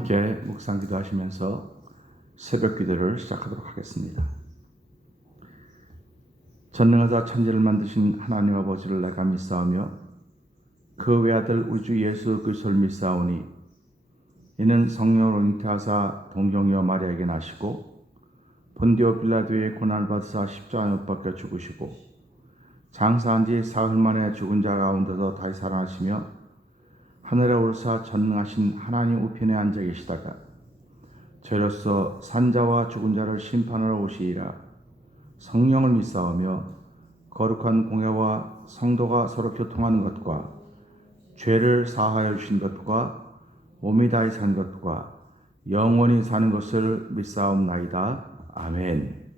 함께 묵상 기도하시면서 새벽 기도를 시작하도록 하겠습니다. 전능하사 천지를 만드신 하나님 아버지를 내가 믿사오며 그 외아들 우리 주 예수 그리스도를 믿사오니 이는 성령으로 잉태하사 동정녀 마리아에게 나시고 본디오 빌라도의 고난을 받으사 십자가에 못 박혀 죽으시고 장사한 지 사흘 만에 죽은 자 가운데서 다시 살아나시며 하늘에 오르사 전능하신 하나님 우편에 앉아 계시다가 저로서 산자와 죽은 자를 심판하러 오시리라. 성령을 믿사오며 거룩한 공회와 성도가 서로 교통하는 것과 죄를 사하여 주신 것과 몸이 다히 산 것과 영원히 사는 것을 믿사옵나이다. 아멘.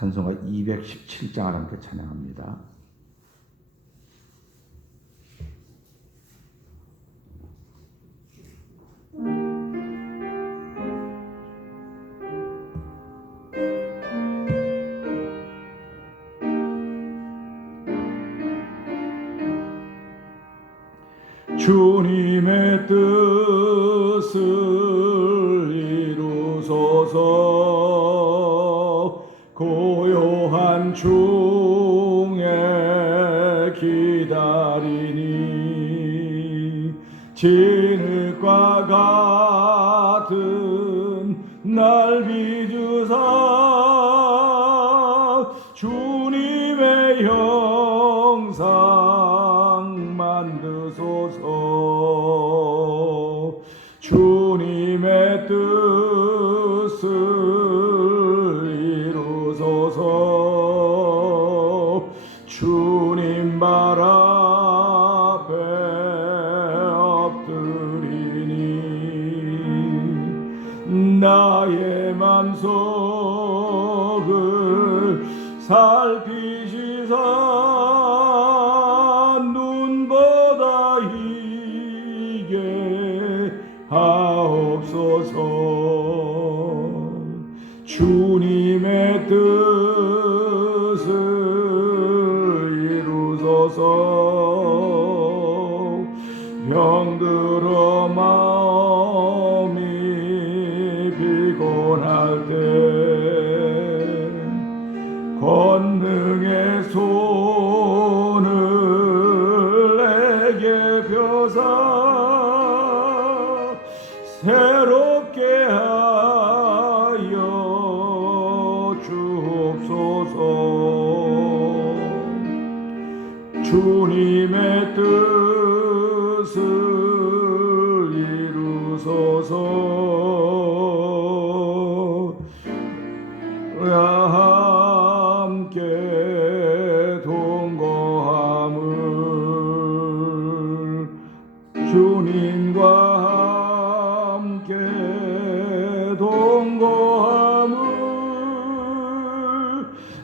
찬송가 217장을 함께 찬양합니다. 주님의 뜻을 이루소서. 고요한 중에 기다리니 진흙과 같은 날 비주사 주님의 형상 만드소서. 주님의 뜻을 주님 발 앞에 엎드리니 나의 맘속을 살피시사 눈보다 희게 하옵소서. 주님의 뜻을 병들어 마음이 피곤할 때 권능의 손을 내게 펴사 새롭게 하여 주옵소서. 주님의 뜻을 이루소서. 함께 동거함을 주님과 함께 동거함을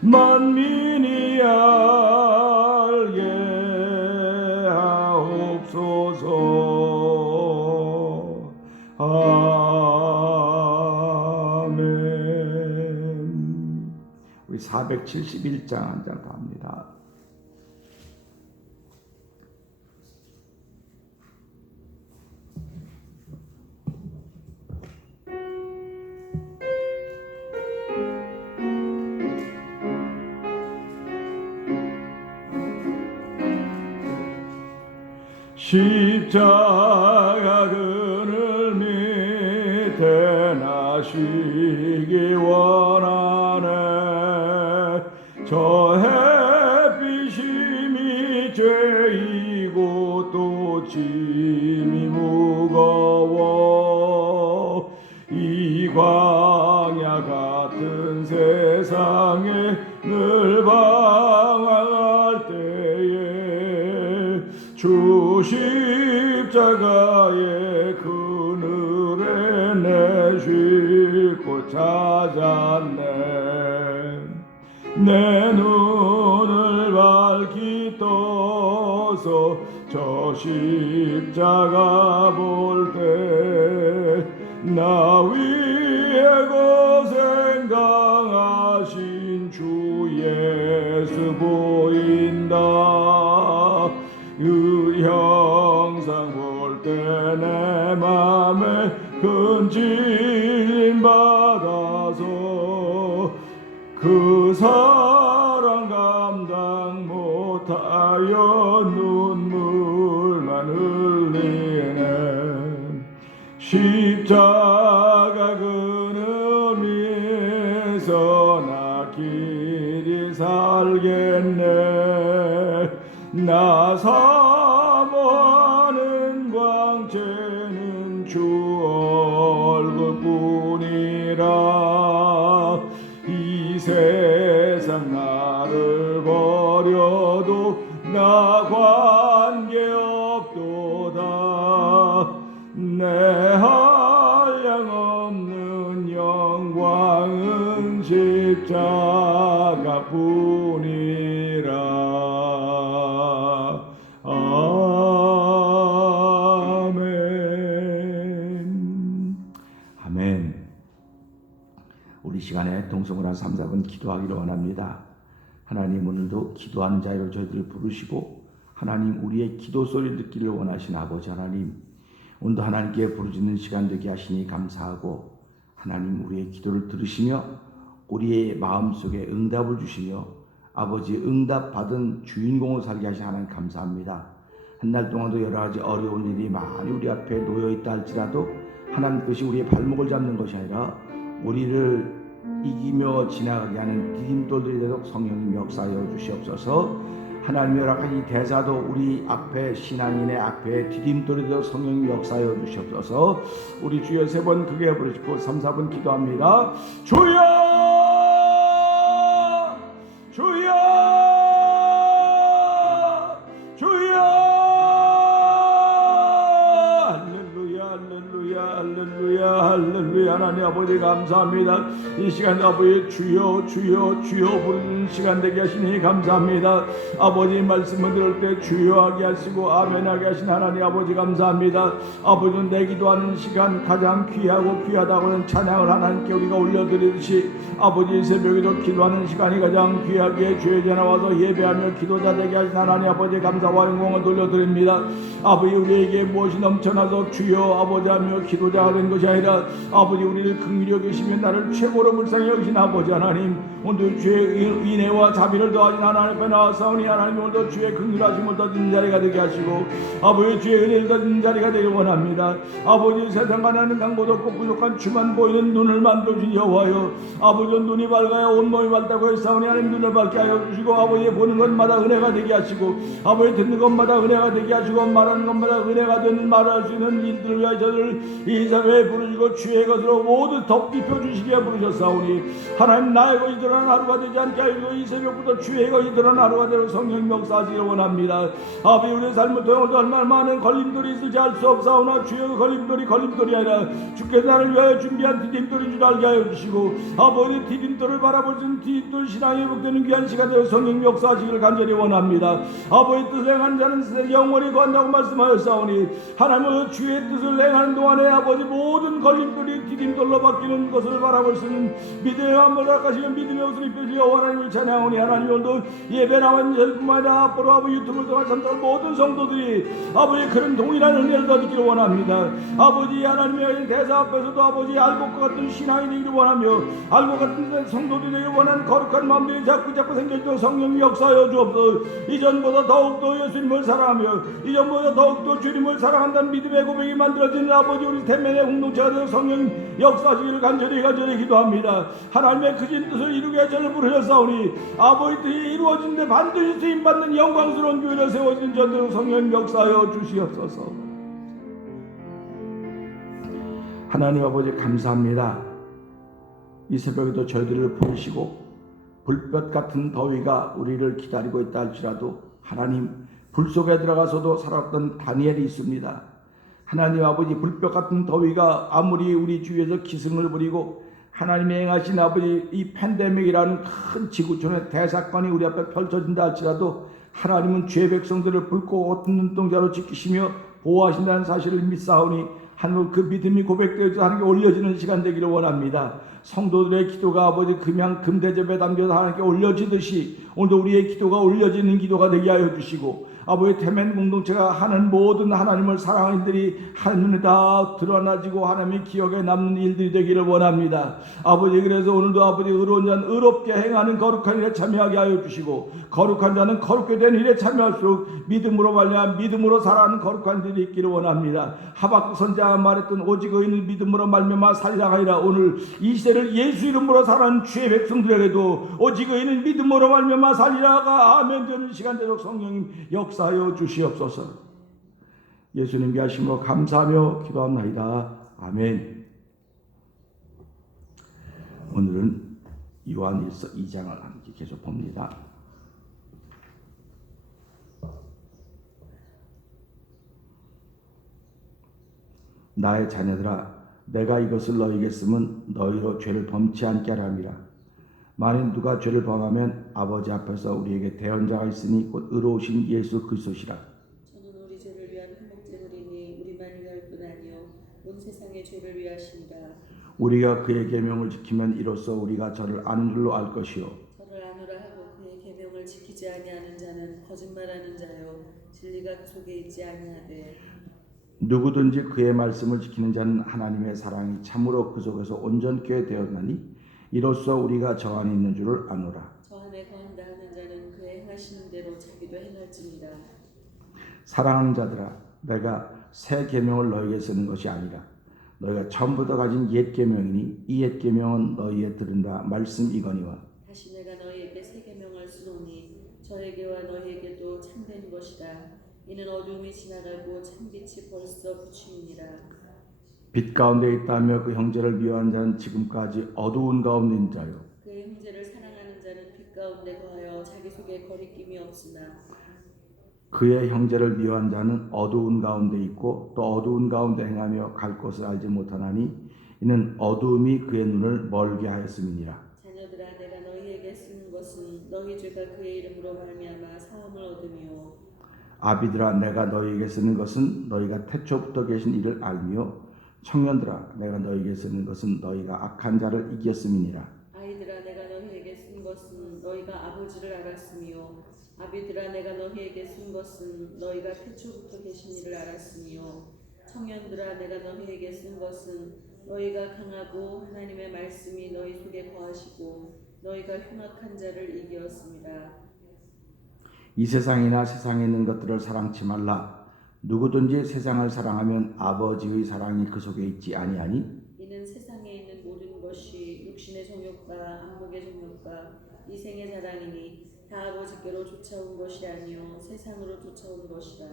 만민이 알게 하옵소서. 아멘. 우리 471장 한 장 더 합니다. 십자가 그늘 밑에 나시기 원하네. 저 햇빛이 죄이고 또 짐이 무거워 이 광야 같은 세상에 늘 방황할 때에 주 십자가의 그늘에 내 쉴 곳 찾았네. 내 눈을 밝히 떠서 저 십자가 볼 때 나 위에 찔림 받아서 그 사랑 감당 못하여 눈물만 흘리네. 십자가 그늘 위에서 나 길이 살겠네. 나 사모하는 광채는 주 얼굴뿐이라. 이 세상 나를 버려도 나 관계없도다. 내 한량없는 영광은 십자가뿐이라. 아멘. 아멘. 우리 시간에 동성을 한 3, 4분 기도하기를 원합니다. 하나님, 오늘도 기도하는 자유로 저희들을 부르시고 하나님 우리의 기도 소리를 듣기를 원하신 아버지 하나님, 오늘도 하나님께 부르짖는 시간 되게 하시니 감사하고 하나님 우리의 기도를 들으시며 우리의 마음속에 응답을 주시며 아버지 응답받은 주인공을 살게 하신 하나님 감사합니다. 한 달 동안도 여러 가지 어려운 일이 많이 우리 앞에 놓여있다 할지라도 하나님 그것이 우리의 발목을 잡는 것이 아니라 우리를 이기며 지나가게 하는 디딤돌들이 되도록 성령님 역사하여 주시옵소서. 하나님의 여러 가지 대사도 우리 앞에 신앙인의 앞에 디딤돌이 되도록 성령님 역사하여 주시옵소서. 우리 주여 3번 크게 부르시고 3, 4분 기도합니다. 주여 주여 주여. 할렐루야 할렐루야 할렐루야 할렐루야. 하나님 아버지 감사합니다. 이 시간 아버지 주여 주여 주여 부르는 시간 되게 하시니 감사합니다. 아버지 말씀을 들을 때 주여하게 하시고 아멘하게 하신 하나님 아버지 감사합니다. 아버지는 내 기도하는 시간 가장 귀하고 귀하다고 하는 찬양을 하나님께 우리가 올려드리듯이 아버지 새벽에도 기도하는 시간이 가장 귀하게 주의 전에 와서 예배하며 기도자 되게 하신 하나님 아버지 감사와 영광을 돌려드립니다. 아버지 우리에게 무엇이 넘쳐나서 주여 아버지 하며 기도자가 된 것이 아니라 아버지 우리를 긍휼히 여기시며 나를 최고로 불쌍히 여기신 아버지 하나님, 오늘 주의 인애와 자비를 더하신 하나님 앞에 나와사오니 하나님 오늘도 주의 긍휼하심을 더 듣는 자리가 되게 하시고 아버지 주의 은혜를 더 듣는 자리가 되길 원합니다. 아버지 세상과 나는 강보도 없고 부족한 주만 보이는 눈을 만들어주신 여호와여, 아버지 눈이 밝아야 온몸이 밝다고 했사오니 하나님 눈을 밝게 하여 주시고 아버지 보는 것마다 은혜가 되게 하시고 아버지 듣는 것마다 은혜가 되게 하시고 말하는 것마다 은혜가 되는 말할 수 있는 일들을 위하여 저를 이 사회에 부르시고 주의 것으로 모두 덮입혀 주시기에 부르셨사오니 하나님 나의 것이 드러난 하루가 되지 않게 하시고 이 새벽부터 주의 것이 드러난 하루가 되고 성령 역사하시기를 원합니다. 아버지 우리의 삶을 통해 얼마나 많은 걸림돌이 있을지 알 수 없사오나 주의 걸림돌이 아니라 주께서 나를 위하여 준비한 디딤돌인 줄 알게 하여 주시고 아버지 디딤돌을 바라볼 수 있는 디딤돌 신앙이 회복되는 귀한 시간 되어 성령 역사하시기를 간절히 원합니다. 아버지 뜻을 행하는 자는 영원히 거한다고 말씀하였사오니 하나님의 주의 뜻을 행하는 동안에 아버지 모든 걸림돌이 디딤돌로 바뀌는 것을 바라볼 수 있는 믿음의 마음을 허락하시며 믿음의 옷을 입혀주여 하나님을 찬양하오니 하나님 오늘도 예배 나온 절뿐만 아니라 앞으로 아버지 유튜브를 통해 참석한 모든 성도들이 아버지 그런 동일한 은혜를 얻기를 원합니다. 아버지 하나님의 대사 앞에서도 아버지 알고 것 같은 신앙이 되기를 원하며 알고 같은 성도들이 되기를 원하는 거룩한 마음들이 자꾸 생겨지도록 성령이 역사하여 주옵소서. 이전보다 더욱더 예수님을 사랑하며 이전보다 더욱더 주님을 사랑한다는 믿음의 고백이 만들어지는 아버지 우리 대면의 공동체가 되어 성령 역사하시기를 간절히 기도합니다. 하나님의 크신 뜻을 이루게 저를 부르셨사오니 아버지 뜻이 이루어진데 반드시 쓰임받는 영광스러운 교회를 세워진 저들은 성령 역사하여 주시옵소서. 하나님 아버지 감사합니다. 이 새벽에도 저희들을 부르시고 불볕 같은 더위가 우리를 기다리고 있다 할지라도 하나님 불 속에 들어가서도 살았던 다니엘이 있습니다. 하나님 아버지 불볕 같은 더위가 아무리 우리 주위에서 기승을 부리고 하나님이 행하신 아버지 이 팬데믹이라는 큰 지구촌의 대사건이 우리 앞에 펼쳐진다 할지라도 하나님은 죄 백성들을 붉고 어떤 눈동자로 지키시며 보호하신다는 사실을 믿사오니 하늘 그 믿음이 고백되어서 하나님께 올려지는 시간 되기를 원합니다. 성도들의 기도가 아버지 금대접에 담겨서 하나님께 올려지듯이 오늘도 우리의 기도가 올려지는 기도가 되게 하여 주시고 아버지 태멘 공동체가 하는 모든 하나님을 사랑하는 일들이 하늘에 다 드러나지고 하나님의 기억에 남는 일들이 되기를 원합니다. 아버지 그래서 오늘도 아버지 의로운 자는 의롭게 행하는 거룩한 일에 참여하게 하여 주시고 거룩한 자는 거룩게 된 일에 참여할수록 믿음으로 말미암아 믿음으로 살아가는 거룩한 일이 있기를 원합니다. 하박국 선지자가 말했던 오직 의인은 믿음으로 말미암아 살리라 하리라. 오늘 이 시대를 예수 이름으로 살아가는 주의 백성들에게도 오직 의인은 믿음으로 말미암아 살리라가 아멘 되는 시간 되도록 성령님 역사하여 주시옵소서. 예수님께 하신 거 감사하며 기도합나이다. 아멘. 오늘은 요한일서 2장을 함께 계속 봅니다. 나의 자녀들아 내가 이것을 너희에게 쓰면 너희로 죄를 범치 않게 하람이라. 만일 누가 죄를 범하면 아버지 앞에서 우리에게 대언자가 있으니 곧 의로우신 예수 그리스도시라. 저는 우리 죄를 위한 회복제물이니 우리만 위할 뿐 아니요 온 세상의 죄를 위하시니라. 우리가 그의 계명을 지키면 이로써 우리가 저를 아는 줄로 알 것이요 저를 아노라 하고 그의 계명을 지키지 아니하는 자는 거짓말하는 자요 진리가 그 속에 있지 아니하되. 누구든지 그의 말씀을 지키는 자는 하나님의 사랑이 참으로 그 속에서 온전케 되었나니 이로써 우리가 저 안에 있는 줄을 아노라. 저 안에 거한다 하는 자는 그의 행하시는 대로 자기도 행할지니라. 사랑하는 자들아 내가 새 계명을 너희에게 쓰는 것이 아니라 너희가 처음부터 가진 옛 계명이니 이 옛 계명은 너희에 들은 바 말씀이거니와. 다시 내가 너희에게 새 계명을 쓰노니 저에게와 너희에게도 참된 것이라. 이는 어둠이 지나가고 참빛이 벌써 비추니라. 빛 가운데 있다며 그 형제를 미워하는 자는 지금까지 어두운 가운데 있는 자요 그의 형제를 사랑하는 자는 빛 가운데 거하여 자기 속에 거리낌이 없으나. 그의 형제를 미워한 자는 어두운 가운데 있고 또 어두운 가운데 행하며 갈 곳을 알지 못하나니 이는 어두움이 그의 눈을 멀게 하였음이니라. 자녀들아 내가 너희에게 쓰는 것은 너희 죄가 그의 이름으로 말미암아 사함을 얻으며. 아비들아 내가 너희에게 쓰는 것은 너희가 태초부터 계신 이를 알며 청년들아 내가 너희에게 쓰는 것은 너희가 악한 자를 이겼음이니라. 아이들아 내가 너희에게 쓴 것은 너희가 아버지를 알았으며. 아비들아 내가 너희에게 쓴 것은 너희가 태초부터 계신 이를 알았으며. 청년들아 내가 너희에게 쓴 것은 너희가 강하고 하나님의 말씀이 너희 속에 거하시고 너희가 흉악한 자를 이기었습니다. 이 세상이나 세상에 있는 것들을 사랑치 말라. 누구든지 세상을 사랑하면 아버지의 사랑이 그 속에 있지 아니하니 이는 세상에 있는 모든 것이 육신의 정욕과 안목의 정욕과 이생의 자랑이니 다 아버지께로 쫓아온 것이 아니요 세상으로 쫓아온 것이라.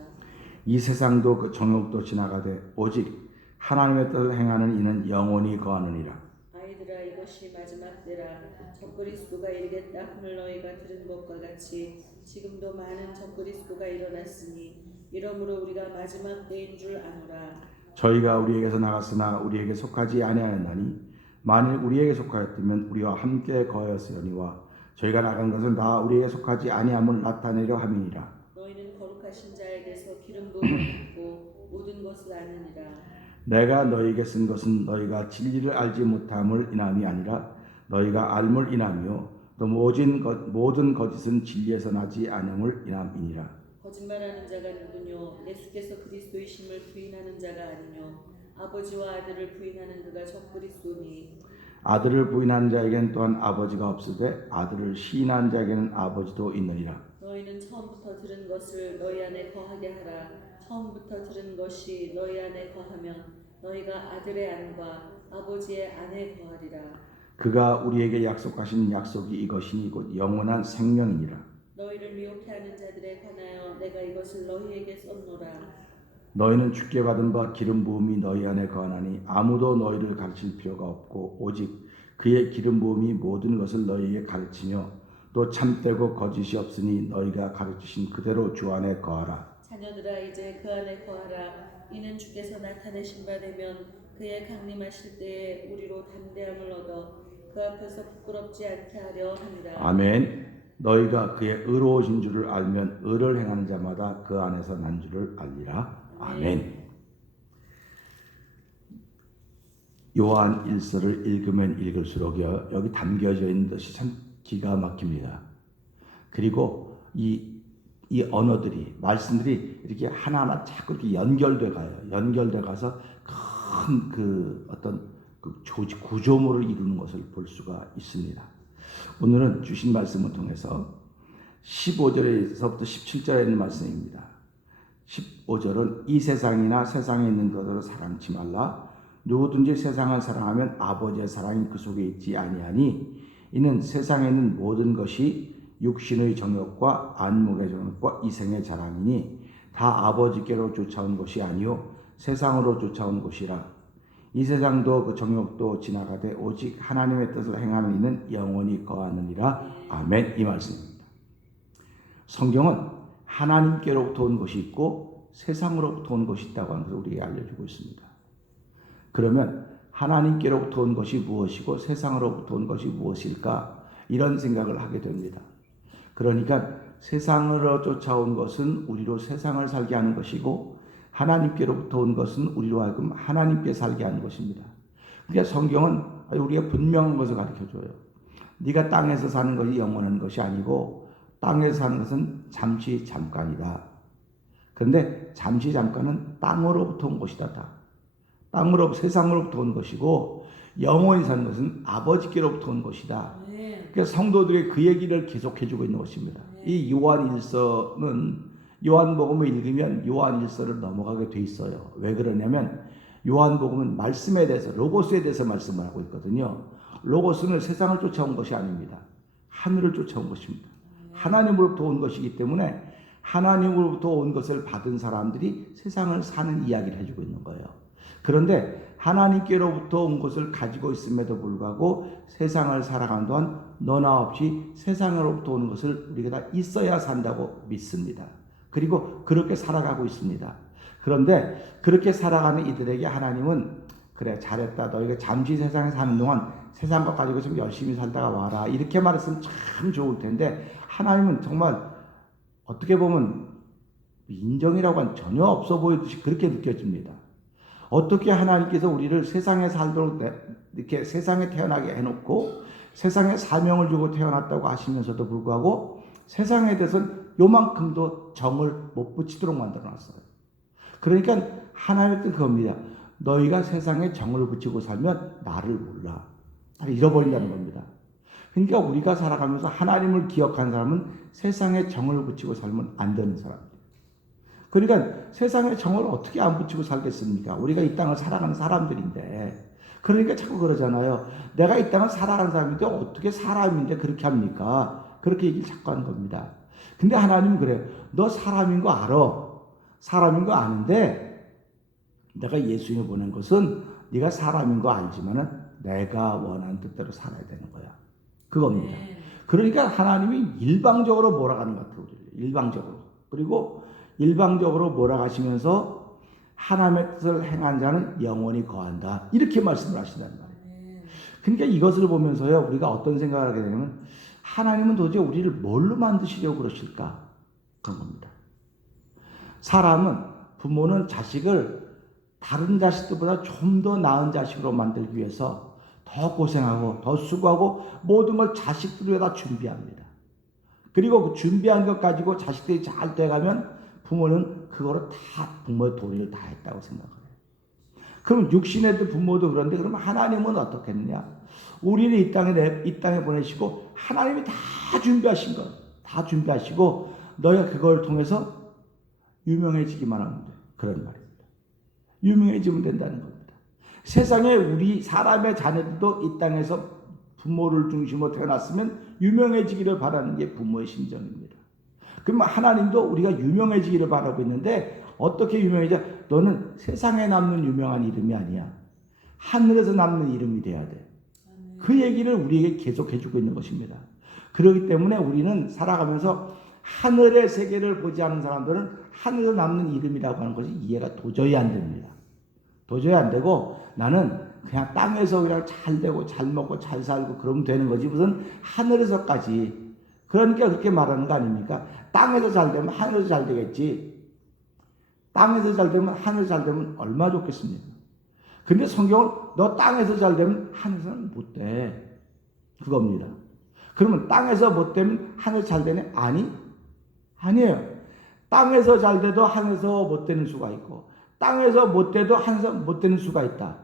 이 세상도 그 정욕도 지나가되 오직 하나님의 뜻을 행하는 이는 영원히 거하느니라. 아이들아 이것이 마지막 때라. 적그리스도가 이르겠다 함을 너희가 들은 것과 같이 지금도 많은 적그리스도가 일어났으니 이러므로 우리가 마지막 때인 줄 아노라. 저희가 우리에게서 나갔으나 우리에게 속하지 아니하였나니 만일 우리에게 속하였다면 우리와 함께 거하였으려니와 저희가 나간 것은 다 우리에게 속하지 아니함을 나타내려 함이니라. 너희는 거룩하신 자에게서 기름 부음을 받고 모든 것을 아느니라. 내가 너희에게 쓴 것은 너희가 진리를 알지 못함을 인함이 아니라 너희가 알물 인함이요 또 모든 거짓은 진리에서 나지 않음을 인함이니라. 거짓말하는 자가 누구뇨? 예수께서 그리스도이심을 부인하는 자가 아니뇨? 아버지와 아들을 부인하는 그가 적그리스도니. 아들을 부인하는 자에게는 또한 아버지가 없으되 아들을 시인하는 자에게는 아버지도 있느니라. 너희는 처음부터 들은 것을 너희 안에 거하게 하라. 처음부터 들은 것이 너희 안에 거하면 너희가 아들의 안과 아버지의 안에 거하리라. 그가 우리에게 약속하신 약속이 이것이니 곧 영원한 생명이니라. 너희를 미혹해 하는 자들에 관하여 내가 이것을 너희에게 썼노라. 너희는 주께 받은 바 기름 부음이 너희 안에 거하나니 아무도 너희를 가르칠 필요가 없고 오직 그의 기름 부음이 모든 것을 너희에게 가르치며 또 참되고 거짓이 없으니 너희가 가르치신 그대로 주 안에 거하라. 자녀들아 이제 그 안에 거하라. 이는 주께서 나타내신 바 되면 그의 강림하실 때에 우리로 담대함을 얻어 그 앞에서 부끄럽지 않게 하려 함이라. 아멘. 너희가 그의 의로우신 줄을 알면 의를 행하는 자마다 그 안에서 난 줄을 알리라. 아멘. 요한 1서를 읽으면 읽을수록요 여기 담겨져 있는 것이 참 기가 막힙니다. 그리고 이 이 언어들이, 말씀들이 이렇게 하나하나 자꾸 이렇게 연결돼 가요. 연결돼 가서 큰 그 어떤 그 조직 구조물을 이루는 것을 볼 수가 있습니다. 오늘은 주신 말씀을 통해서 15절에서부터 17절에 있는 말씀입니다. 15절은 이 세상이나 세상에 있는 것으로 사랑치 말라. 누구든지 세상을 사랑하면 아버지의 사랑이 그 속에 있지 아니하니 이는 세상에 있는 모든 것이 육신의 정욕과 안목의 정욕과 이생의 자랑이니 다 아버지께로 쫓아온 것이 아니요 세상으로 쫓아온 것이라. 이 세상도 그 정욕도 지나가되 오직 하나님의 뜻을 행하는 이는 영원히 거하느니라. 아멘. 이 말씀입니다. 성경은 하나님께로부터 온 것이 있고 세상으로부터 온 것이 있다고 하는 것을 우리에게 알려주고 있습니다. 그러면 하나님께로부터 온 것이 무엇이고 세상으로부터 온 것이 무엇일까? 이런 생각을 하게 됩니다. 그러니까 세상으로 쫓아온 것은 우리로 세상을 살게 하는 것이고 하나님께로부터 온 것은 우리로 하여금 하나님께 살게 하는 것입니다. 그러니까 성경은 우리가 분명한 것을 가르쳐줘요. 네가 땅에서 사는 것이 영원한 것이 아니고 땅에서 사는 것은 잠시 잠깐이다. 그런데 잠시 잠깐은 땅으로부터 온 것이다. 땅으로 세상으로부터 온 것이고 영원히 사는 것은 아버지께로부터 온 것이다. 그래서 성도들이 그 얘기를 계속해주고 있는 것입니다. 이 요한일서는 요한복음을 읽으면 요한일서를 넘어가게 돼 있어요. 왜 그러냐면 요한복음은 말씀에 대해서 로고스에 대해서 말씀을 하고 있거든요. 로고스는 세상을 쫓아온 것이 아닙니다. 하늘을 쫓아온 것입니다. 하나님으로부터 온 것이기 때문에 하나님으로부터 온 것을 받은 사람들이 세상을 사는 이야기를 해주고 있는 거예요. 그런데 하나님께로부터 온 것을 가지고 있음에도 불구하고 세상을 살아가는 동안 너나 없이 세상으로부터 온 것을 우리가 다 있어야 산다고 믿습니다. 그리고 그렇게 살아가고 있습니다. 그런데 그렇게 살아가는 이들에게 하나님은 그래 잘했다. 너희가 잠시 세상에 사는 동안 세상 것 가지고 좀 열심히 살다가 와라. 이렇게 말했으면 참 좋을 텐데 하나님은 정말 어떻게 보면 인정이라고 한 전혀 없어 보이듯이 그렇게 느껴집니다. 어떻게 하나님께서 우리를 세상에 살도록 이렇게 세상에 태어나게 해놓고 세상에 사명을 주고 태어났다고 하시면서도 불구하고 세상에 대해서는 요만큼도 정을 못 붙이도록 만들어놨어요. 그러니까 하나님의 뜻은 그겁니다. 너희가 세상에 정을 붙이고 살면 나를 몰라. 나를 잃어버린다는 겁니다. 그러니까 우리가 살아가면서 하나님을 기억하는 사람은 세상에 정을 붙이고 살면 안 되는 사람입니다. 그러니까 세상에 정을 어떻게 안 붙이고 살겠습니까? 우리가 이 땅을 살아가는 사람들인데. 그러니까 자꾸 그러잖아요. 내가 이 땅을 살아가는 사람인데 어떻게 사람인데 그렇게 합니까? 그렇게 얘기를 자꾸 하는 겁니다. 근데 하나님은 그래요. 너 사람인 거 알아. 사람인 거 아는데 내가 예수님을 보낸 것은 네가 사람인 거 알지만은 내가 원하는 뜻대로 살아야 되는 거야. 그겁니다. 그러니까 하나님이 일방적으로 몰아가는 것 같아요. 일방적으로. 그리고 일방적으로 몰아가시면서 하나님의 뜻을 행한 자는 영원히 거한다. 이렇게 말씀을 하신단 말이에요. 그러니까 이것을 보면서요. 우리가 어떤 생각을 하게 되냐면 하나님은 도대체 우리를 뭘로 만드시려고 그러실까? 그런 겁니다. 사람은 부모는 자식을 다른 자식들보다 좀 더 나은 자식으로 만들기 위해서 더 고생하고 더 수고하고 모든 걸 자식들 위해다 준비합니다. 그리고 그 준비한 것 가지고 자식들이 잘 돼가면 부모는 그거를 다 부모의 도리를 다 했다고 생각해요. 그럼 육신의 부모도 그런데 그러면 하나님은 어떻겠느냐? 우리를 이 땅에 보내시고 하나님이 다 준비하신 것, 다 준비하시고 너희가 그걸 통해서 유명해지기만 하면 돼. 그런 말입니다. 유명해지면 된다는 겁니다. 세상에 우리 사람의 자녀들도 이 땅에서 부모를 중심으로 태어났으면 유명해지기를 바라는 게 부모의 심정입니다. 그러면 하나님도 우리가 유명해지기를 바라고 있는데 어떻게 유명해져? 너는 세상에 남는 유명한 이름이 아니야. 하늘에서 남는 이름이 돼야 돼. 그 얘기를 우리에게 계속 해주고 있는 것입니다. 그렇기 때문에 우리는 살아가면서 하늘의 세계를 보지 않은 사람들은 하늘에서 남는 이름이라고 하는 것이 이해가 도저히 안 됩니다. 도저히 안 되고 나는 그냥 땅에서 그냥 잘 되고 잘 먹고 잘 살고 그러면 되는 거지 무슨 하늘에서까지. 그러니까 그렇게 말하는 거 아닙니까? 땅에서 잘 되면 하늘에서 잘 되겠지. 땅에서 잘 되면 하늘에서 잘 되면 얼마나 좋겠습니까? 근데 성경은 너 땅에서 잘 되면 하늘에서는 못 돼. 그겁니다. 그러면 땅에서 못 되면 하늘에서 잘 되네? 아니에요. 땅에서 잘 돼도 하늘에서 못 되는 수가 있고, 땅에서 못 돼도 하늘에서 못 되는 수가 있다.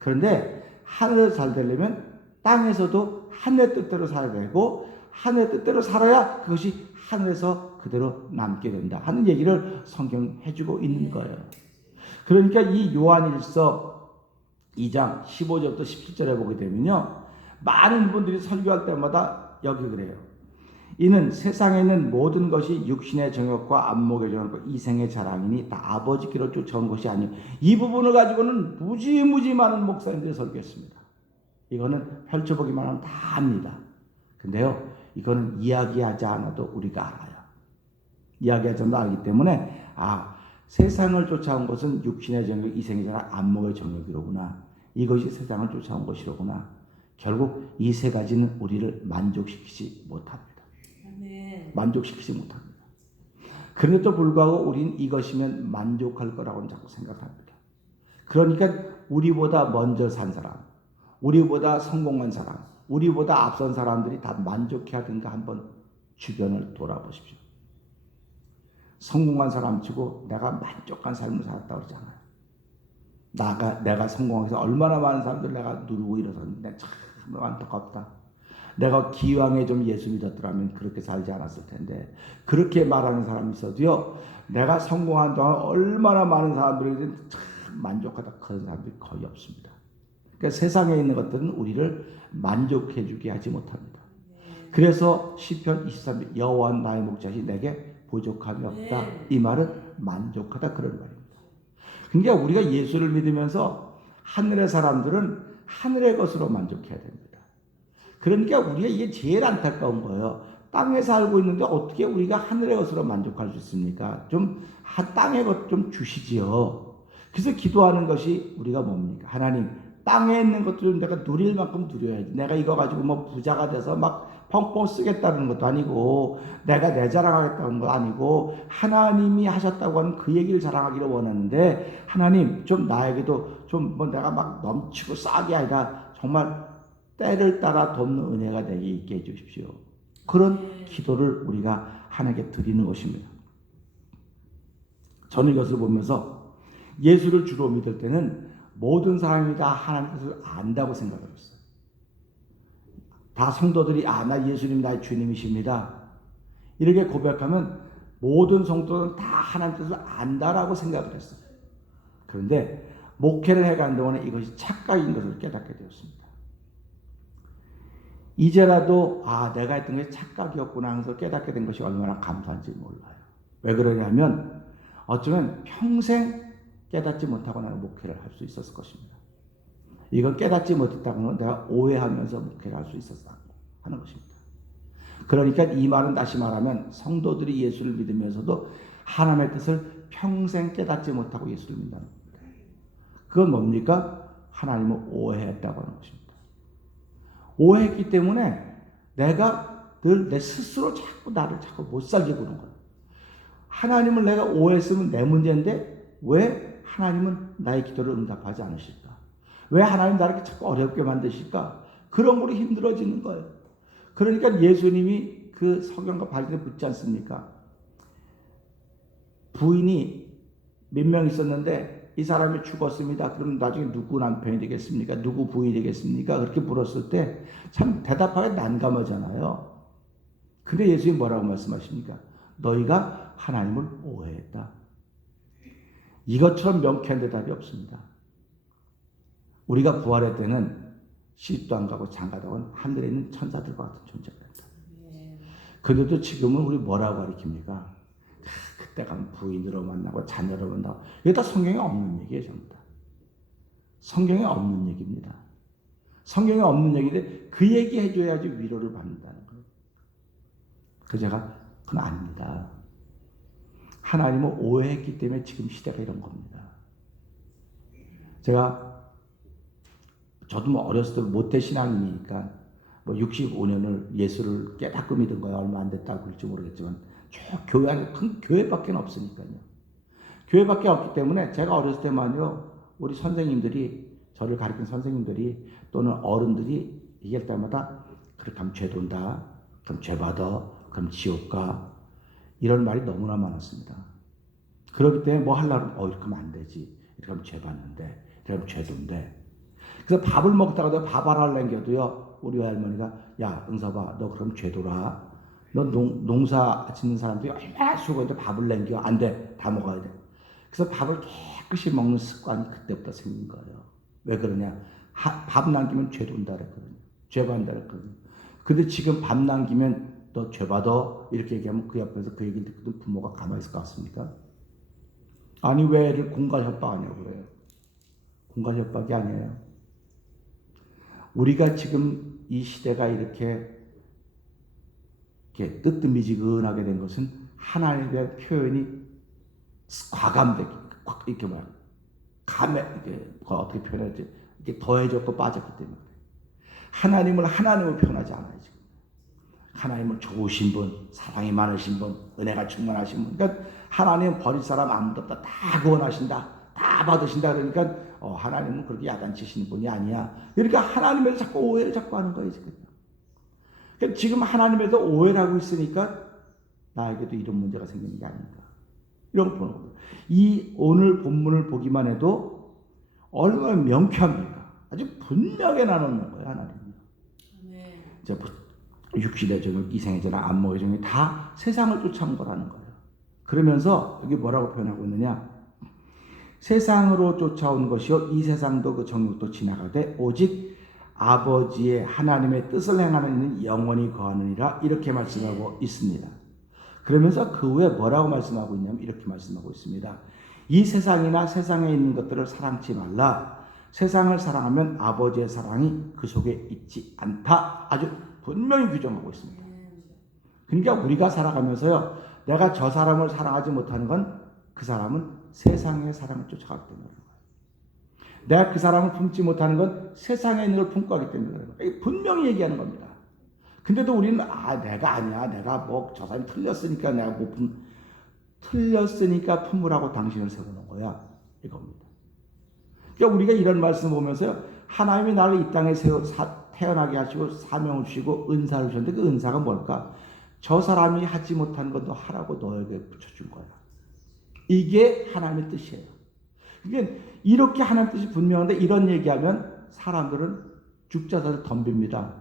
그런데 하늘에서 잘 되려면 땅에서도 하늘의 뜻대로 살아야 되고, 하늘의 뜻대로 살아야 그것이 하늘에서 그대로 남게 된다 하는 얘기를 성경 해주고 있는 거예요. 그러니까 이 요한일서 2장 15절부터 17절에 보게 되면요, 많은 분들이 설교할 때마다 여기 그래요. 이는 세상에 있는 모든 것이 육신의 정욕과 안목의 정욕과 이생의 자랑이니 다 아버지께로 쫓아온 것이 아니요. 이 부분을 가지고는 무지무지 많은 목사님들이 설교했습니다. 이거는 펼쳐보기만 하면 다 압니다. 근데요, 이거는 이야기하지 않아도 우리가 알아요. 이야기하지 않아도 알기 때문에 세상을 쫓아온 것은 육신의 정욕, 이생의 자랑, 안목의 정욕이로구나. 이것이 세상을 쫓아온 것이로구나. 결국 이 세 가지는 우리를 만족시키지 못합니다. 만족시키지 못합니다. 그런데도 불구하고 우리는 이것이면 만족할 거라고는 자꾸 생각합니다. 그러니까 우리보다 먼저 산 사람, 우리보다 성공한 사람, 우리보다 앞선 사람들이 다 만족해야 되는가 한번 주변을 돌아보십시오. 성공한 사람 치고 내가 만족한 삶을 살았다고 그러잖아요. 내가 성공해서 얼마나 많은 사람들 내가 누르고 일어섰는데 참 안타깝다. 내가 기왕에 좀 예수 믿었더라면 그렇게 살지 않았을 텐데. 그렇게 말하는 사람이 있어도요, 내가 성공한 동안 얼마나 많은 사람들이 참 만족하다 그런 사람들이 거의 없습니다. 그러니까 세상에 있는 것들은 우리를 만족해 주게 하지 못합니다. 그래서 시편 23편 여호와 나의 목자시 내게 부족함이 없다. 이 말은 만족하다 그런 말입니다. 그러니까 우리가 예수를 믿으면서 하늘의 사람들은 하늘의 것으로 만족해야 됩니다. 그러니까 우리가 이게 제일 안타까운 거예요. 땅에 살고 있는데 어떻게 우리가 하늘의 것으로 만족할 수 있습니까? 좀 땅의 것 좀 주시지요. 그래서 기도하는 것이 우리가 뭡니까? 하나님, 땅에 있는 것들을 내가 누릴 만큼 누려야지. 내가 이거 가지고 뭐 부자가 돼서 막 펑펑 쓰겠다는 것도 아니고, 내가 내 자랑하겠다는 것도 아니고, 하나님이 하셨다고 하는 그 얘기를 자랑하기를 원하는데, 하나님 좀 나에게도 좀 뭐 내가 막 넘치고 싸게 아니라 정말 때를 따라 돕는 은혜가 되게 있게 해주십시오. 그런 기도를 우리가 하나님께 드리는 것입니다. 저는 이것을 보면서 예수를 주로 믿을 때는 모든 사람이 다 하나님 뜻을 안다고 생각을 했어요. 다 성도들이 나 예수님 나의 주님이십니다. 이렇게 고백하면 모든 성도는 다 하나님 뜻을 안다라고 생각을 했어요. 그런데 목회를 해가는 동안에 이것이 착각인 것을 깨닫게 되었습니다. 이제라도 내가 했던 게 착각이었구나 하면서 깨닫게 된 것이 얼마나 감사한지 몰라요. 왜 그러냐면 어쩌면 평생 깨닫지 못하고 나는 목회를 할 수 있었을 것입니다. 이건 깨닫지 못했다고 하면 내가 오해하면서 목회를 할 수 있었다 하는 것입니다. 그러니까 이 말은 다시 말하면 성도들이 예수를 믿으면서도 하나님의 뜻을 평생 깨닫지 못하고 예수를 믿는다는 겁니다. 그건 뭡니까? 하나님을 오해했다고 하는 것입니다. 오해했기 때문에 내가 늘 내 스스로 나를 자꾸 못 살게 구는 거예요. 하나님을 내가 오해했으면 내 문제인데 왜 하나님은 나의 기도를 응답하지 않으실까? 왜 하나님 나를 자꾸 어렵게 만드실까? 그런 걸로 힘들어지는 거예요. 그러니까 예수님이 그 석양과 바리새인을 붙지 않습니까? 부인이 몇 명 있었는데 이 사람이 죽었습니다. 그럼 나중에 누구 남편이 되겠습니까? 누구 부인이 되겠습니까? 그렇게 물었을 때 참 대답하기 난감하잖아요. 근데 예수님이 뭐라고 말씀하십니까? 너희가 하나님을 오해했다. 이것처럼 명쾌한 대답이 없습니다. 우리가 부활할 때는 시집도 안 가고 장가도 안 가고 하늘에 있는 천사들과 같은 존재가 된다. 그런데도 지금은 우리 뭐라고 가르칩니까? 그때 가면 부인으로 만나고 자녀로 만나고. 이게 다 성경에 없는 얘기예요. 전부 다. 성경에 없는 얘기입니다. 성경에 없는 얘기인데 그 얘기 해줘야지 위로를 받는다는 거예요. 그건 아닙니다. 하나님을 오해했기 때문에 지금 시대가 이런 겁니다. 저도 어렸을 때 모태신앙이니까 65년을 예수를 깨닫고 믿은 거야. 얼마 안 됐다고 그럴지 모르겠지만 저 교회 안에 큰 교회밖에 없으니까요. 교회밖에 없기 때문에 제가 어렸을 때만요, 우리 선생님들이, 저를 가르친 선생님들이 또는 어른들이 얘기할 때마다 그렇게 하면 죄 돈다, 그럼 죄 받아, 그럼 지옥 가, 이런 말이 너무나 많았습니다. 그렇기 때문에 뭐 하려면 이렇게 하면 안 되지. 이렇게 하면 죄 받는데, 이렇게 하면 죄도인데. 그래서 밥을 먹다가도 밥 하나 남겨도요, 우리 할머니가 야 은서봐, 너 그럼 죄도라. 너 농사 짓는 사람들이 얼마나 수고해도 밥을 남겨. 안 돼. 다 먹어야 돼. 그래서 밥을 깨끗이 먹는 습관이 그때부터 생긴 거예요. 왜 그러냐? 밥 남기면 죄돈다 그랬거든요. 죄 받는다 그랬거든요. 근데 지금 밥 남기면 너 죄 받아. 이렇게 얘기하면 그 옆에서 그 얘기를 듣거든 부모가 가만히 있을 것 같습니까? 아니 왜 애를 공갈 협박하냐고 그래요. 공갈 협박이 아니에요. 우리가 지금 이 시대가 이렇게 뜨뜻미지근하게 된 것은 하나님에 대한 표현이 과감되게 이렇게 뭐야 감에 이게 어떻게 표현하지? 이게 더해졌고 빠졌기 때문에 하나님을 하나님으로 표현하지 않아요. 지금 하나님은 좋으신 분, 사랑이 많으신 분, 은혜가 충만하신 분. 그러니까 하나님은 버릴 사람 아무도 없다. 다 구원하신다. 다 받으신다. 그러니까 하나님은 그렇게 야단치시는 분이 아니야. 그러니까 하나님에서 자꾸 오해를 자꾸 하는 거예요. 지금. 그러니까 지금 하나님에서 오해를 하고 있으니까 나에게도 이런 문제가 생기는 게 아닌가. 이런 거 보는 거예요. 이 오늘 본문을 보기만 해도 얼마나 명쾌합니까? 아주 분명하게 나누는 거예요. 하나님은. 네. 육신의 정을, 이생의 정을, 안목의 정이 다 세상을 쫓아온 거라는 거예요. 그러면서 여기 뭐라고 표현하고 있느냐? 세상으로 쫓아온 것이요 이 세상도 그 정욕도 지나가되 오직 아버지의 하나님의 뜻을 행하는 이는 영원히 거하느니라 이렇게 말씀하고 있습니다. 그러면서 그 후에 뭐라고 말씀하고 있냐면 이렇게 말씀하고 있습니다. 이 세상이나 세상에 있는 것들을 사랑치 말라. 세상을 사랑하면 아버지의 사랑이 그 속에 있지 않다. 아주 분명히 규정하고 있습니다. 그러니까 우리가 살아가면서요, 내가 저 사람을 사랑하지 못하는 건 그 사람은 세상의 사랑을 쫓아가기 때문에 그런 거예요. 내가 그 사람을 품지 못하는 건 세상에 있는 걸 품고 하기 때문에 그런 거예요. 분명히 얘기하는 겁니다. 근데도 우리는 내가 아니야. 내가 뭐 저 사람이 틀렸으니까 내가 못 틀렸으니까 품으라고 당신을 세우는 거야. 이겁니다. 그러니까 우리가 이런 말씀 보면서요. 하나님이 나를 이 땅에 태어나게 하시고 사명을 주시고 은사를 주셨는데 그 은사가 뭘까? 저 사람이 하지 못한 것도 하라고 너에게 붙여준 거야. 이게 하나님의 뜻이에요. 그러니까 이렇게 하나님의 뜻이 분명한데 이런 얘기하면 사람들은 죽자사를 덤빕니다.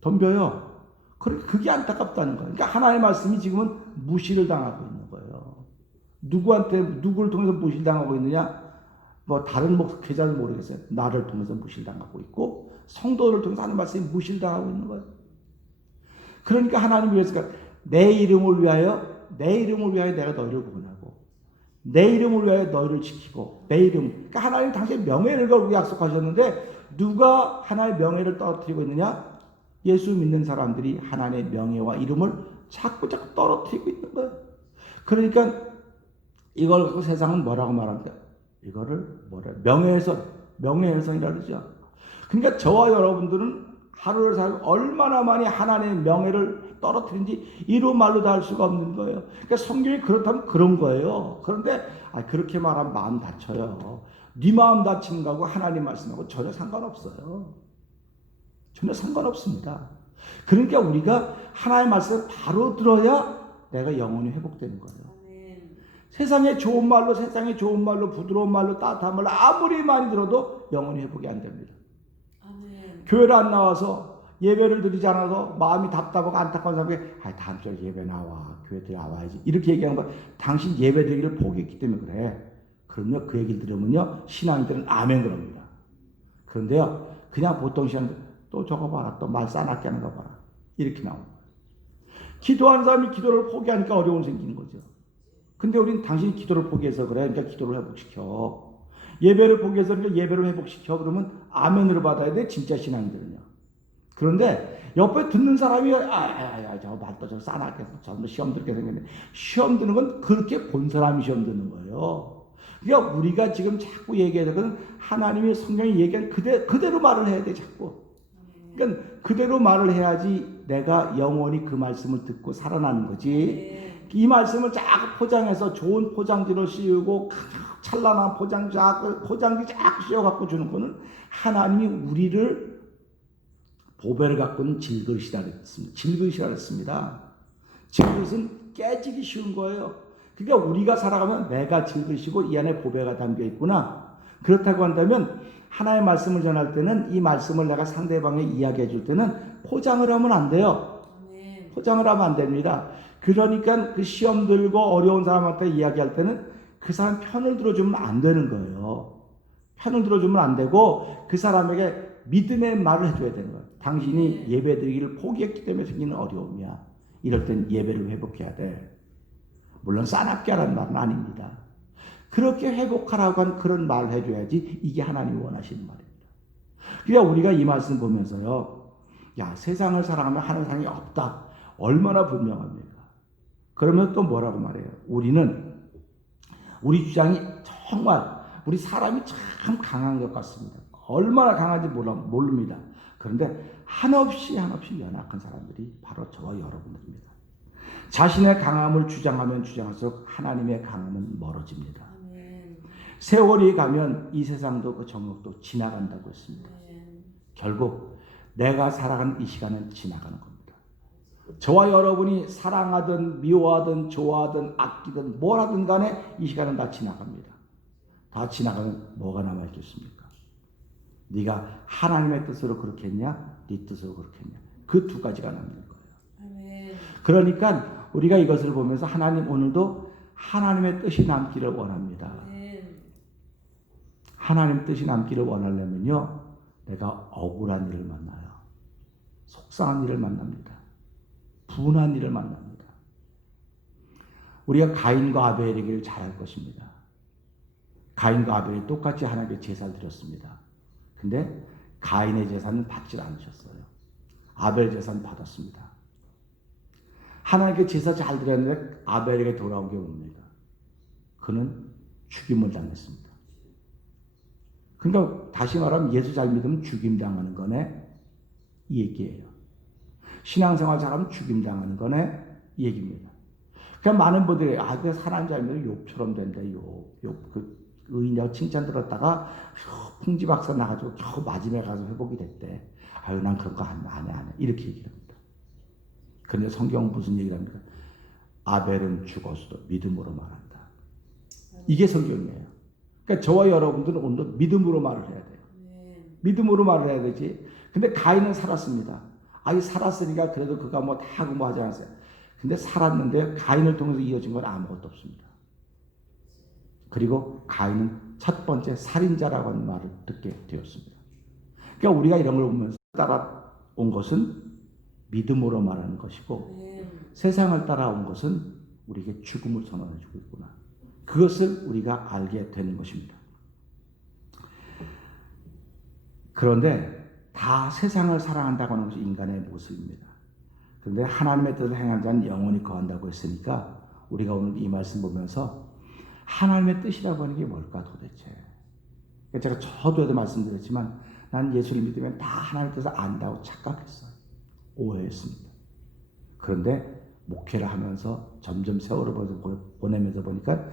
덤벼요. 그게 안타깝다는 거예요. 그러니까 하나님의 말씀이 지금은 무시를 당하고 있는 거예요. 누구를 통해서 무시를 당하고 있느냐? 뭐 다른 목회자는 모르겠어요. 나를 통해서 무시를 당하고 있고 성도를 통해서 하는 말씀이 무시를 당하고 있는 거예요. 그러니까 하나님이 위해서 내 이름을 위하여 내가 너희를 구원하고 내 이름을 위하여 너희를 지키고 내 이름 그러니까 하나님 당신의 명예를 걸고 약속하셨는데 누가 하나님의 명예를 떨어뜨리고 있느냐? 예수 믿는 사람들이 하나님의 명예와 이름을 자꾸 떨어뜨리고 있는 거예요. 그러니까 이걸 갖고 세상은 뭐라고 말합니까? 이거를 명예훼손이라고 그러죠. 그러니까 저와 여러분들은 하루를 살고 얼마나 많이 하나님의 명예를 떨어뜨린지 이루 말로 다 할 수가 없는 거예요. 그러니까 성경이 그렇다면 그런 거예요. 그런데 그렇게 말하면 마음 다쳐요. 네 마음 다치는 거하고 하나님 말씀하고 전혀 상관없어요. 전혀 상관없습니다. 그러니까 우리가 하나님의 말씀을 바로 들어야 내가 영혼이 회복되는 거예요. 세상에 좋은 말로 부드러운 말로 따뜻한 말로 아무리 많이 들어도 영혼이 회복이 안 됩니다. 아멘. 교회를 안 나와서 예배를 드리지 않아서 마음이 답답하고 안타까운 사람에게 다음 주에 예배 나와. 교회 나와야지. 이렇게 얘기하는 거 당신 예배 드리기를 포기했기 때문에 그래. 그럼요. 그 얘기를 들으면요. 신앙인들은 아멘 그럽니다. 그런데요. 그냥 보통 신앙인들 또 저거 봐라. 또 말 싸납게 하는 거 봐라. 이렇게 나옵니다. 기도하는 사람이 기도를 포기하니까 어려움이 생기는 거죠. 근데 우리는 당신이 기도를 포기해서 그래. 그러니까 기도를 회복시켜. 예배를 포기해서 그러니까 예배를 회복시켜. 그러면 아멘으로 받아야 돼. 진짜 신앙인들은요. 그런데 옆에 듣는 사람이 저 말도 저 싸납게 저 시험 들게 생겼네. 시험 드는 건 그렇게 본 사람이 시험 드는 거예요. 그러니까 우리가 지금 자꾸 얘기해야 되는 하나님의 성경이 얘기한 그대로 말을 해야 돼. 자꾸. 그러니까 그대로 말을 해야지 내가 영원히 그 말씀을 듣고 살아나는 거지. 이 말씀을 쫙 포장해서 좋은 포장지로 씌우고 찬란한 포장지 쫙 씌워갖고 주는 거는 하나님이 우리를 보배를 갖고는 질그릇이라 그랬습니다. 질그릇은 깨지기 쉬운 거예요. 그러니까 우리가 살아가면 내가 질그릇이고 이 안에 보배가 담겨 있구나. 그렇다고 한다면 하나의 말씀을 전할 때는 이 말씀을 내가 상대방에 이야기해 줄 때는 포장을 하면 안 돼요. 포장을 하면 안 됩니다. 그러니까 그 시험 들고 어려운 사람한테 이야기할 때는 그 사람 편을 들어주면 안 되는 거예요. 편을 들어주면 안 되고 그 사람에게 믿음의 말을 해줘야 되는 거예요. 당신이 예배 드리기를 포기했기 때문에 생기는 어려움이야. 이럴 땐 예배를 회복해야 돼. 물론 싸납게 하라는 말은 아닙니다. 그렇게 회복하라고 한 그런 말을 해줘야지 이게 하나님이 원하시는 말입니다. 그러니까 우리가 이 말씀 보면서요. 야, 세상을 사랑하면 하는 사람이 없다. 얼마나 분명합니까? 그러면 또 뭐라고 말해요? 우리 주장이 정말 우리 사람이 참 강한 것 같습니다. 얼마나 강한지 모릅니다. 그런데 한없이 연약한 사람들이 바로 저와 여러분들입니다. 자신의 강함을 주장하면 주장할수록 하나님의 강함은 멀어집니다. 세월이 가면 이 세상도 그 정욕도 지나간다고 했습니다. 결국 내가 살아가는 이 시간은 지나가는 겁니다. 저와 여러분이 사랑하든 미워하든 좋아하든 아끼든 뭘 하든 간에 이 시간은 다 지나갑니다. 다 지나가면 뭐가 남아있겠습니까? 네가 하나님의 뜻으로 그렇게 했냐? 네 뜻으로 그렇게 했냐? 그 두 가지가 남는 거예요. 그러니까 우리가 이것을 보면서 하나님 오늘도 하나님의 뜻이 남기를 원합니다. 하나님 뜻이 남기를 원하려면요. 내가 억울한 일을 만나요. 속상한 일을 만납니다. 분한 일을 만납니다. 우리가 가인과 아벨에게 잘할 것입니다. 가인과 아벨이 똑같이 하나님께 제사를 드렸습니다. 근데 가인의 제사는 받지 않으셨어요. 아벨 제사는 받았습니다. 하나님께 제사 잘 드렸는데 아벨에게 돌아온 게 뭡니까? 그는 죽임을 당했습니다. 그러니까 다시 말하면 예수 잘 믿으면 죽임 당하는 거네 이 얘기예요. 신앙생활 잘하면 죽임 당하는 거네 이 얘기입니다. 그러니까 많은 분들이 그 사람 잘 믿으면 욥처럼 된다. 욥 그 의인이라고 칭찬 들었다가 풍지박산 나가지고 겨우 마지막에 가서 회복이 됐대. 아유 난 그런 거 안 해. 이렇게 얘기를 합니다. 그런데 성경은 무슨 얘기를 합니까? 아벨은 죽었어도 믿음으로 말한다. 이게 성경이에요. 그러니까 저와 여러분들은 오늘도 믿음으로 말을 해야 돼요. 믿음으로 말을 해야 되지. 근데 가인은 살았습니다. 살았으니까 그래도 그가 뭐 다 하고 뭐 하지 않았어요. 근데 살았는데 가인을 통해서 이어진 건 아무것도 없습니다. 그리고 가인은 첫 번째 살인자라고 하는 말을 듣게 되었습니다. 그러니까 우리가 이런 걸 보면서 따라온 것은 믿음으로 말하는 것이고 세상을 따라온 것은 우리에게 죽음을 선언해 주고 있구나. 그것을 우리가 알게 되는 것입니다. 그런데 다 세상을 사랑한다고 하는 것이 인간의 모습입니다. 그런데 하나님의 뜻을 행한 자는 영원히 거한다고 했으니까 우리가 오늘 이 말씀 보면서 하나님의 뜻이라고 하는 게 뭘까 도대체? 제가 저도에도 말씀드렸지만 난 예수를 믿으면 다 하나님의 뜻을 안다고 착각했어요. 오해했습니다. 그런데 목회를 하면서 점점 세월을 보내면서 보니까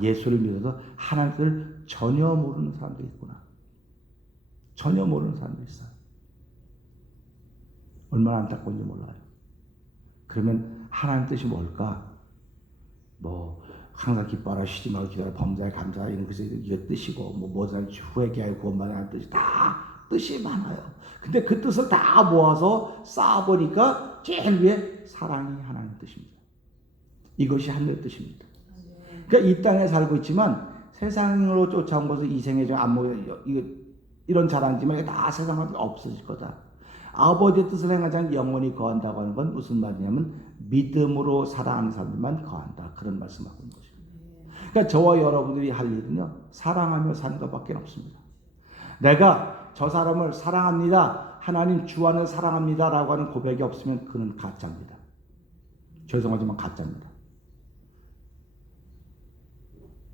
예수를 믿어서 하나님의 뜻을 전혀 모르는 사람들이 있구나. 전혀 모르는 사람들이 있어요. 얼마나 안타까운지 몰라요. 그러면 하나님 뜻이 뭘까? 항상 기뻐하라 쉬지 말고 기다려 범사에 감사하라 이런 것이 이게 뜻이고 뭐든지 회개하여 구원받는 뜻이 다 뜻이 많아요. 근데 그 뜻을 다 모아서 쌓아보니까 제일 위에 사랑이 하나님 뜻입니다. 이것이 하늘의 뜻입니다. 그러니까 이 땅에 살고 있지만 세상으로 쫓아온 것은 이 생에 좀 안 먹어 이런 자랑지만 이게 다 세상은 없어질 거다. 아버지의 뜻을 행하지 않으면 영원히 거한다고 하는 건 무슨 말이냐면 믿음으로 사랑하는 사람들만 거한다. 그런 말씀하고 있는 것입니다. 그러니까 저와 여러분들이 할 일은요. 사랑하며 사는 것밖에 없습니다. 내가 저 사람을 사랑합니다. 하나님 주 안을 사랑합니다. 라고 하는 고백이 없으면 그는 가짜입니다. 죄송하지만 가짜입니다.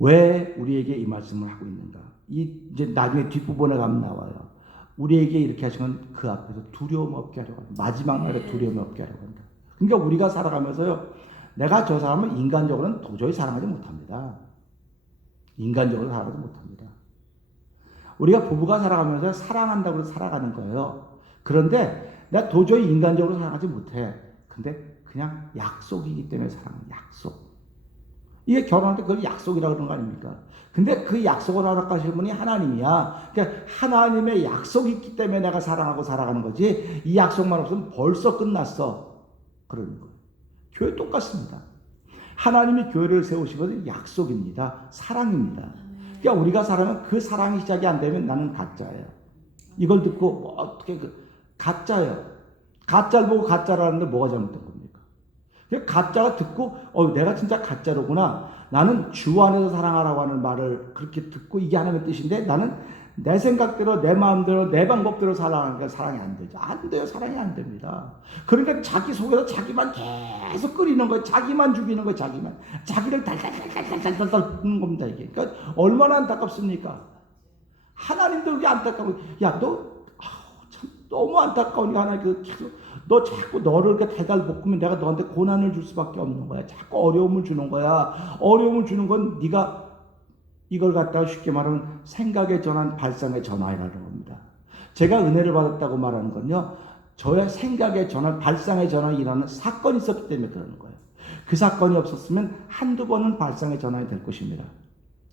왜 우리에게 이 말씀을 하고 있는가? 이제 나중에 뒷부분에 가면 나와요. 우리에게 이렇게 하신 건 그 앞에서 두려움 없게 하려고 합니다. 마지막 날에 두려움 없게 하려고 합니다. 그러니까 우리가 살아가면서요. 내가 저 사람을 인간적으로는 도저히 사랑하지 못합니다. 인간적으로 살아가지 못합니다. 우리가 부부가 살아가면서 사랑한다고 살아가는 거예요. 그런데 내가 도저히 인간적으로 살아가지 못해. 근데 그냥 약속이기 때문에 사랑하는 약속. 이게 결혼할 때 그걸 약속이라고 그러는 거 아닙니까? 근데 그 약속을 허락하시는 분이 하나님이야. 그러니까 하나님의 약속이 있기 때문에 내가 사랑하고 살아가는 거지, 이 약속만 없으면 벌써 끝났어. 그러는 거예요. 교회 똑같습니다. 하나님이 교회를 세우신 것은 약속입니다. 사랑입니다. 그러니까 우리가 살아면 그 사랑이 시작이 안 되면 나는 가짜예요. 이걸 듣고 뭐 어떻게 가짜예요. 가짜를 보고 가짜라는데 뭐가 잘못된 겁니까? 가짜가 듣고 내가 진짜 가짜로구나. 나는 주 안에서 사랑하라고 하는 말을 그렇게 듣고 이게 하나님의 뜻인데 나는 내 생각대로 내 마음대로 내 방법대로 사랑하니까 사랑이 안 되죠. 안 돼요. 사랑이 안 됩니다. 그러니까 자기 속에서 자기만 계속 끓이는 거예요. 자기만 죽이는 거예요. 자기를 달달달달달달 붓는 겁니다. 이게. 그러니까 얼마나 안타깝습니까? 하나님도 그게 안타까워. 야, 참 너무 안타까우니까 하나님 계속 너 자꾸 너를 이렇게 달달 볶으면 내가 너한테 고난을 줄 수밖에 없는 거야. 자꾸 어려움을 주는 거야. 어려움을 주는 건 네가 이걸 갖다가 쉽게 말하면 생각의 전환, 발상의 전환이라는 겁니다. 제가 은혜를 받았다고 말하는 건요, 저의 생각의 전환, 발상의 전환이 일어나는 사건이 있었기 때문에 그러는 거예요. 그 사건이 없었으면 한두 번은 발상의 전환이 될 것입니다.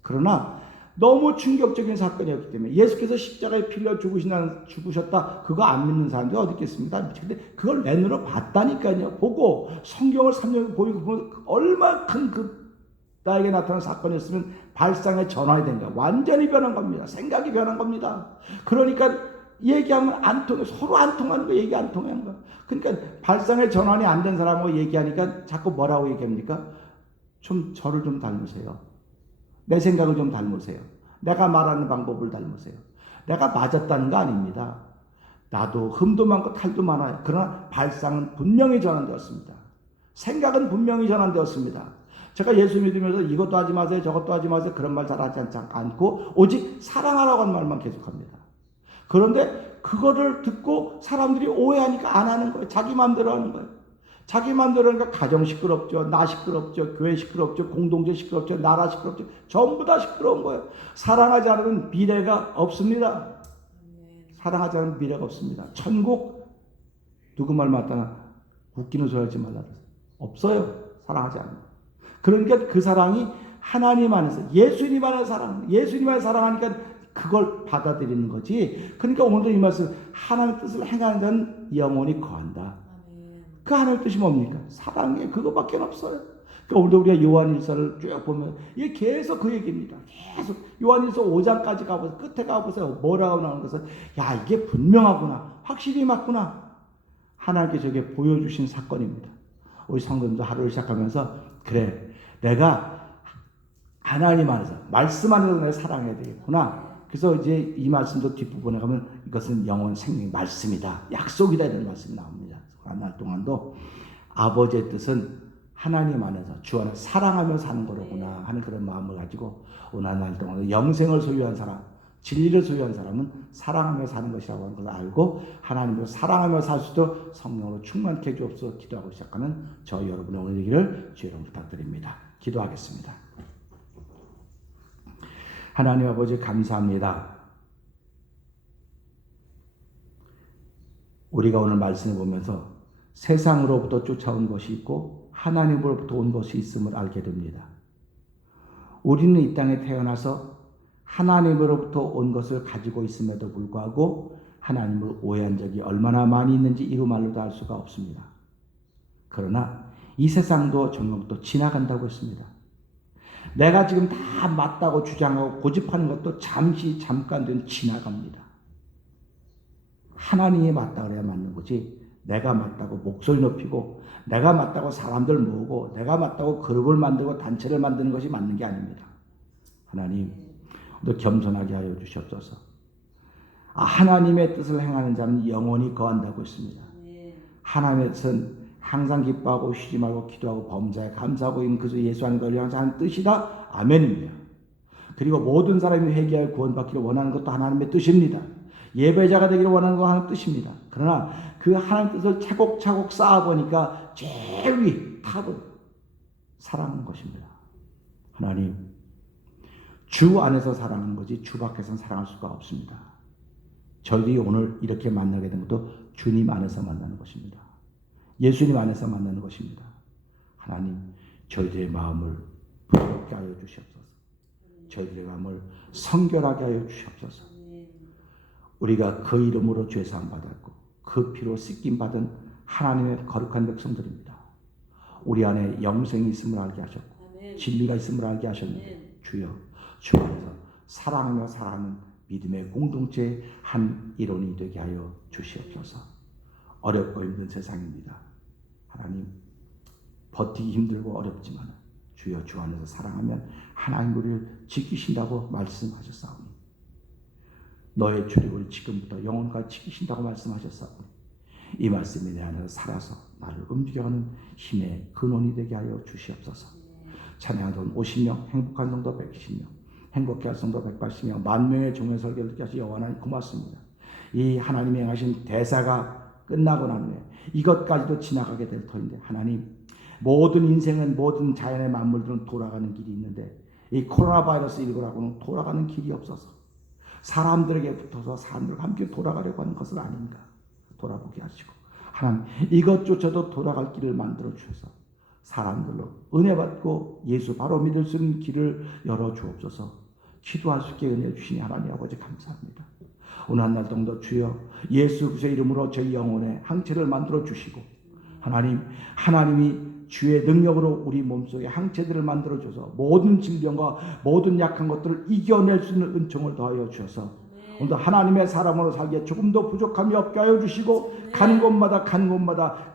그러나 너무 충격적인 사건이었기 때문에 예수께서 십자가에 필려 죽으셨다, 그거 안 믿는 사람들이 어디 있겠습니까? 근데 그걸 내 눈으로 봤다니까요. 보고 성경을 3년 보고 얼마나 큰 나에게 나타난 사건이었으면 발상의 전환이 된 거야. 완전히 변한 겁니다. 생각이 변한 겁니다. 그러니까 얘기하면 안 통해. 서로 안 통하는 거, 얘기 안 통하는 거. 그러니까 발상의 전환이 안 된 사람하고 얘기하니까 자꾸 뭐라고 얘기합니까? 좀 저를 좀 닮으세요. 내 생각을 좀 닮으세요. 내가 말하는 방법을 닮으세요. 내가 맞았다는 거 아닙니다. 나도 흠도 많고 탈도 많아요. 그러나 발상은 분명히 전환되었습니다. 생각은 분명히 전환되었습니다. 제가 예수 믿으면서 이것도 하지 마세요, 저것도 하지 마세요, 그런 말 잘 하지 않고 오직 사랑하라고 하는 말만 계속합니다. 그런데 그거를 듣고 사람들이 오해하니까 안 하는 거예요. 자기 마음대로 하는 거예요. 자기 마음대로 하니까 가정 시끄럽죠, 나 시끄럽죠, 교회 시끄럽죠, 공동체 시끄럽죠, 나라 시끄럽죠. 전부 다 시끄러운 거예요. 사랑하지 않으면 미래가 없습니다. 사랑하지 않으면 미래가 없습니다. 천국 누구 말 맞다나 웃기는 소리 하지 말라. 없어요. 사랑하지 않으면. 그러니까 그 사랑이 하나님 안에서 예수님 안에서 사랑, 예수님 안에서 사랑하니까 그걸 받아들이는 거지. 그러니까 오늘도 이 말씀, 하나님의 뜻을 행하는 자는 영원히 거한다. 그 하나님의 뜻이 뭡니까? 사랑이 그거밖에 없어요. 그러니까 오늘도 우리가 요한일서를 쭉 보면 이게 계속 그 얘기입니다. 계속 요한일서 5장까지 가보세요. 끝에 가보세요. 뭐라고 나오는 것은 야, 이게 분명하구나, 확실히 맞구나. 하나님께 저게 보여주신 사건입니다. 우리 성도님도 하루를 시작하면서 그래, 내가 하나님 안에서 말씀 안에서 내가 사랑해야 되겠구나. 그래서 이제 이 말씀도 뒷부분에 가면 이것은 영원 생명 말씀이다, 약속이다, 이런 말씀이 나옵니다. 한 날 동안도 아버지의 뜻은 하나님 안에서 주 안에 사랑하며 사는 거로구나 하는 그런 마음을 가지고 오늘 한 날 동안 영생을 소유한 사람, 진리를 소유한 사람은 사랑하며 사는 것이라고 하는 것을 알고 하나님을 사랑하며 살 수도 성령으로 충만케 해주옵소서 기도하고 시작하는 저 여러분의 오늘 얘기를 주의 이름으로 부탁드립니다. 기도하겠습니다. 하나님 아버지 감사합니다. 우리가 오늘 말씀을 보면서 세상으로부터 쫓아온 것이 있고 하나님으로부터 온 것이 있음을 알게 됩니다. 우리는 이 땅에 태어나서 하나님으로부터 온 것을 가지고 있음에도 불구하고 하나님을 오해한 적이 얼마나 많이 있는지 이루 말로도 알 수가 없습니다. 그러나 이 세상도 정령도 지나간다고 했습니다. 내가 지금 다 맞다고 주장하고 고집하는 것도 잠깐 된 지나갑니다. 하나님이 맞다 그래야 맞는 거지, 내가 맞다고 목소리 높이고 내가 맞다고 사람들 모으고 내가 맞다고 그룹을 만들고 단체를 만드는 것이 맞는 게 아닙니다. 하나님, 너 겸손하게 하여 주시옵소서. 하나님의 뜻을 행하는 자는 영원히 거한다고 했습니다. 하나님의 뜻은 항상 기뻐하고 쉬지 말고 기도하고 범사에 감사하고 있는 그저 예수 안에 걸려서 하는 뜻이다. 아멘입니다. 그리고 모든 사람이 회개하여 구원받기를 원하는 것도 하나님의 뜻입니다. 예배자가 되기를 원하는 것도 하나님의 뜻입니다. 그러나 그 하나님의 뜻을 차곡차곡 쌓아보니까 제일 위 탑은 사랑하는 것입니다. 하나님, 주 안에서 사랑하는 거지 주 밖에서는 사랑할 수가 없습니다. 저희들이 오늘 이렇게 만나게 된 것도 주님 안에서 만나는 것입니다. 예수님 안에서 만나는 것입니다. 하나님, 저희들의 마음을 부드럽게 하여 주시옵소서. 저희들의 마음을 성결하게 하여 주시옵소서. 우리가 그 이름으로 죄사함 받았고 그 피로 씻김 받은 하나님의 거룩한 백성들입니다. 우리 안에 영생이 있음을 알게 하셨고 진리가 있음을 알게 하셨는데 주여, 주 안에서 사랑하며 살아가는 믿음의 공동체의 한 일원이 되게 하여 주시옵소서. 어렵고 힘든 세상입니다. 하나님, 버티기 힘들고 어렵지만 주여, 주 안에서 사랑하면 하나님 우리를 지키신다고 말씀하셨사오니 너의 출입을 지금부터 영원까지 지키신다고 말씀하셨사오니 이 말씀이 내 안에서 살아서 나를 움직여가는 힘의 근원이 되게 하여 주시옵소서. 찬양하던 50명, 행복한 성도 120명, 행복해 할 성도 180명, 만명의 종의 설교를 듣게 하시 여호와 하나님 고맙습니다. 이 하나님이 행하신 대사가 끝나고 난 후에 이것까지도 지나가게 될 터인데 하나님, 모든 인생은 모든 자연의 만물들은 돌아가는 길이 있는데 이 코로나 바이러스 19라고는 돌아가는 길이 없어서 사람들에게 붙어서 사람들과 함께 돌아가려고 하는 것은 아닌가 돌아보게 하시고 하나님, 이것조차도 돌아갈 길을 만들어 주셔서 사람들로 은혜 받고 예수 바로 믿을 수 있는 길을 열어 주옵소서. 기도할 수 있게 은혜 주시니 하나님 아버지 감사합니다. 오늘 한날 동도 주여 예수 그리스도의 이름으로 저희 영혼의 항체를 만들어 주시고 하나님, 하나님이 주의 능력으로 우리 몸속에 항체들을 만들어 줘서 모든 질병과 모든 약한 것들을 이겨낼 수 있는 은총을 더하여 주셔서 오늘도 하나님의 사람으로 살기에 조금 더 부족함이 없게 하여 주시고 간 곳마다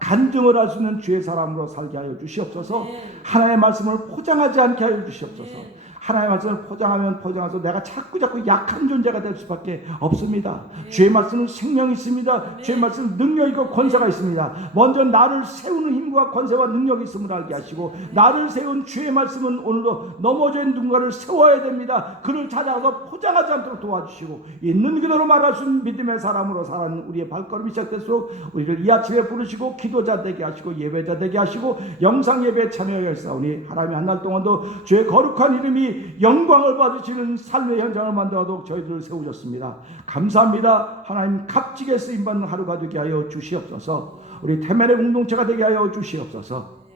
간증을 할 수 있는 주의 사람으로 살게 하여 주시옵소서. 하나님의 말씀을 포장하지 않게 하여 주시옵소서. 하나님의 말씀을 포장하면 포장해서 내가 자꾸 약한 존재가 될 수밖에 없습니다. 주의 말씀은 생명이 있습니다. 주의 말씀은 능력이 있고 권세가 있습니다. 먼저 나를 세우는 힘과 권세와 능력이 있음을 알게 하시고 나를 세운 주의 말씀은 오늘도 넘어져 있는 누군가를 세워야 됩니다. 그를 찾아가서 포장하지 않도록 도와주시고 있는 그대로 말할 수 있는 믿음의 사람으로 살아가는 우리의 발걸음이 시작될수록 우리를 이 아침에 부르시고 기도자 되게 하시고 예배자 되게 하시고 영상 예배에 참여하여 싸우니 하나님의 한날 동안도 주의 거룩한 이름이 영광을 받으시는 삶의 현장을 만들어도 저희들을 세우셨습니다. 감사합니다. 하나님, 값지게 쓰임받는 하루가 되게 하여 주시옵소서. 우리 태면의 공동체가 되게 하여 주시옵소서.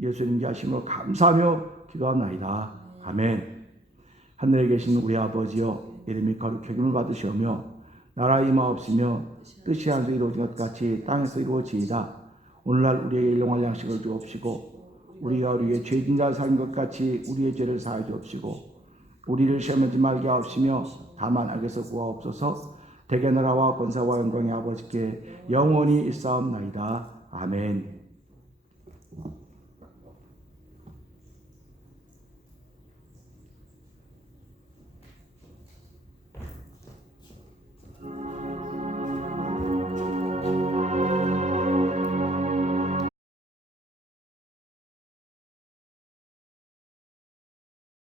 예수님께 하심으로 감사하며 기도합나이다. 아멘. 하늘에 계신 우리 아버지여, 이름이 거룩히 여김을 받으시오며 나라 임하옵시며 뜻이 하늘에서 이루어진 것 같이 땅에서 이루어지이다. 오늘날 우리에게 일용할 양식을 주옵시고 우리가 우리의 죄진 자를 사는 것 같이 우리의 죄를 사하여 주옵시고 우리를 시험하지 말게 하옵시며 다만 악에서 구하옵소서. 대개 나라와 권세와 영광의 아버지께 영원히 있사옵나이다. 아멘.